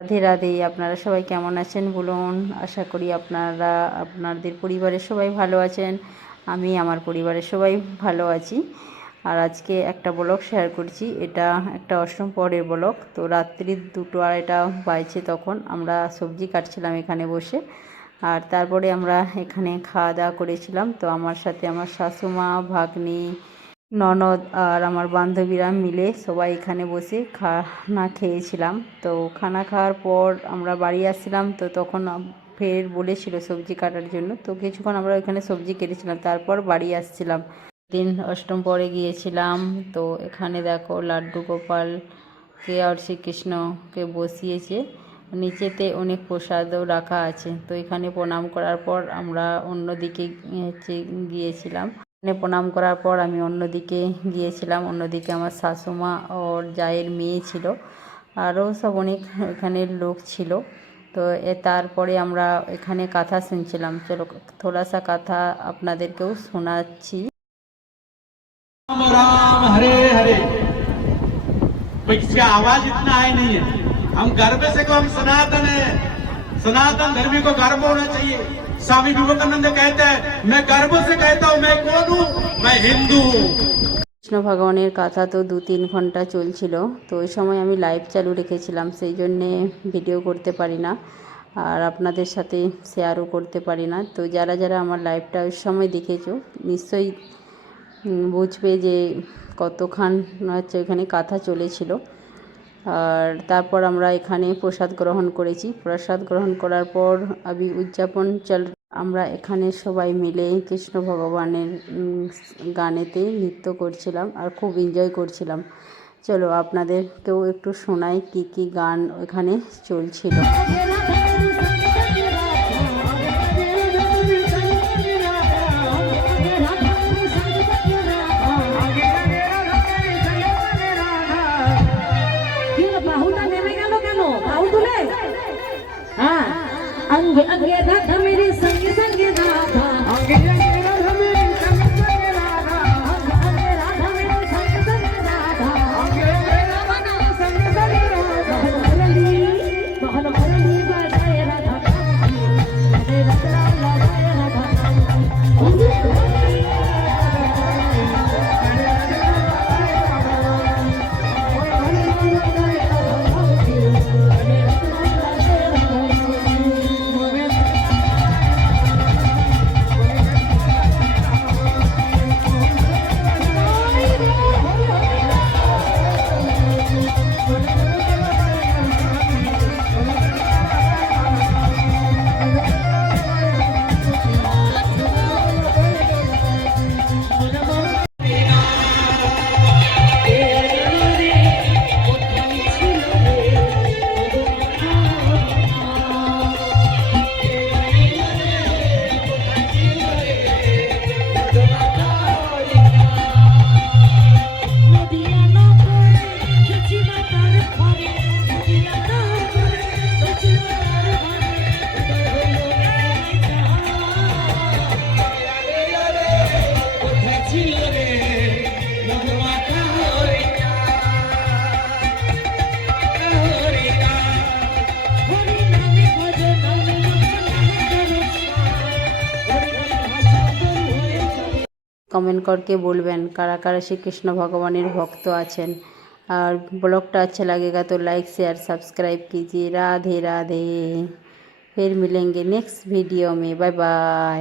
রাধে রাধে। আপনারা সবাই কেমন আছেন বলুন? আশা করি আপনারা আপনাদের পরিবারের সবাই ভালো আছেন। আমি আমার পরিবারের সবাই ভালো আছি। আর আজকে একটা ব্লগ শেয়ার করছি। এটা একটা অষ্টম পরের ব্লগ। তো রাত্রি 2-2:30 বাজছে, তখন আমরা সবজি কাটছিলাম এখানে বসে। আর তারপরে আমরা এখানে খাওয়া দাওয়া করেছিলাম। তো আমার সাথে আমার শাশুমা, ভাগ্নি, ননদ আর আমার বান্ধবীরা মিলে সবাই এখানে বসে খানা খেয়েছিলাম। তো খানা খাওয়ার পর আমরা বাড়ি আসছিলাম। তো তখন ফের বলেছিল সবজি কাটার জন্য, তো কিছুক্ষণ আমরা ওইখানে সবজি কেটেছিলাম, তারপর বাড়ি আসছিলাম। দিন অষ্টম পরে গিয়েছিলাম। তো এখানে দেখো লাড্ডু গোপালকে আর শ্রীকৃষ্ণকে বসিয়েছে। নিচেতে অনেক প্রসাদও রাখা আছে। তো এখানে প্রণাম করার পর আমরা অন্যদিকে গিয়েছিলাম। এখানে প্রণাম করার পর আমি অন্যদিকে গিয়েছিলাম। অন্যদিকে আমার শাশুমা ওর জায়ের মেয়ে ছিল, আরও সব অনেক এখানে লোক ছিল। তো তারপরে আমরা এখানে কথা শুনছিলাম। চলো থোড়া সা কথা আপনাদেরকেও শোনাচ্ছি। राम राम हरे हरे। इसका आवाज इतना है नहीं है। हम गर्व से को हम सनातन है, सनातन धर्मी को गर्व होना चाहिए। स्वामी विवेकानंद कहते हैं, मैं गर्व से कहता हूँ मैं कौन हूँ, मैं हिंदू हूँ। কৃষ্ণ ভগবানের কথা তো 2-3 ঘন্টা চলছিল। তো ওই সময় আমি লাইভ চালু রেখেছিলাম, সেই জন্যে ভিডিও করতে পারি না আর আপনাদের সাথে শেয়ারও করতে পারি না। তো যারা যারা আমার লাইভটা ওই সময় দেখেছো নিশ্চয়ই বুঝবে যে কতক্ষণ হচ্ছে এখানে কথা চলেছিল। আর তারপর আমরা এখানে প্রসাদ গ্রহণ করেছি। প্রসাদ গ্রহণ করার পর আমি উদযাপন আমরা এখানে সবাই মিলে কৃষ্ণ ভগবানের গানেতে নৃত্য করছিলাম আর খুব এনজয় করছিলাম। চলো আপনাদেরকেও একটু শোনাই কি কি গান ওখানে চলছিল। अंगे अंगे राधा मेरे संग संग राधा, अंगे अंगे राधा मेरे संग संग राधा, अंगे राधा मेरे संग संग राधा, अंगे राधा मेरे संग संग राधा। महल मुरली बजाए राधा, राधे राधा बजाए राधा। कमेंट करके बोलবেন কারা কারা श्री कृष्ण भगवान भक्त आছেন। और ब्लॉगटा अच्छा लगेगा तो लाइक शेयर सब्सक्राइब कीजिए। राधे राधे। फिर मिलेंगे नेक्स्ट वीडियो में। Bye bye.